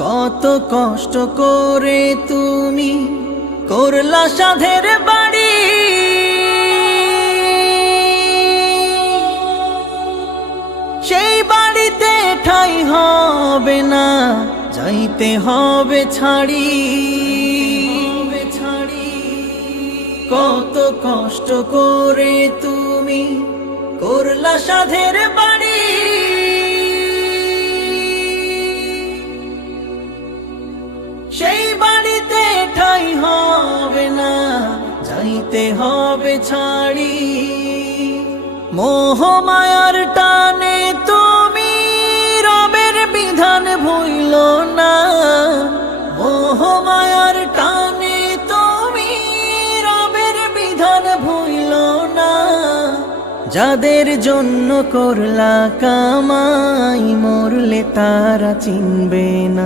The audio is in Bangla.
কত কষ্ট করে তুমি করলা সাধের বাড়ি, সেই বাড়িতে ঠাই হবে না, যাইতে হবে ছাড়ি। কত কষ্ট করে তুমি করলা সাধের বাড়ি, সেই বাড়িতে ঠাই হবে না, যাইতে হবে ছাড়ি। মোহ মায়ার টানে তুমি রবের বিধান ভুইল না, মোহ মায়ার টানে তুমি রবের বিধান ভুইল না। যাদের জন্য করলা কামাই, মরলে তারা চিনবে না।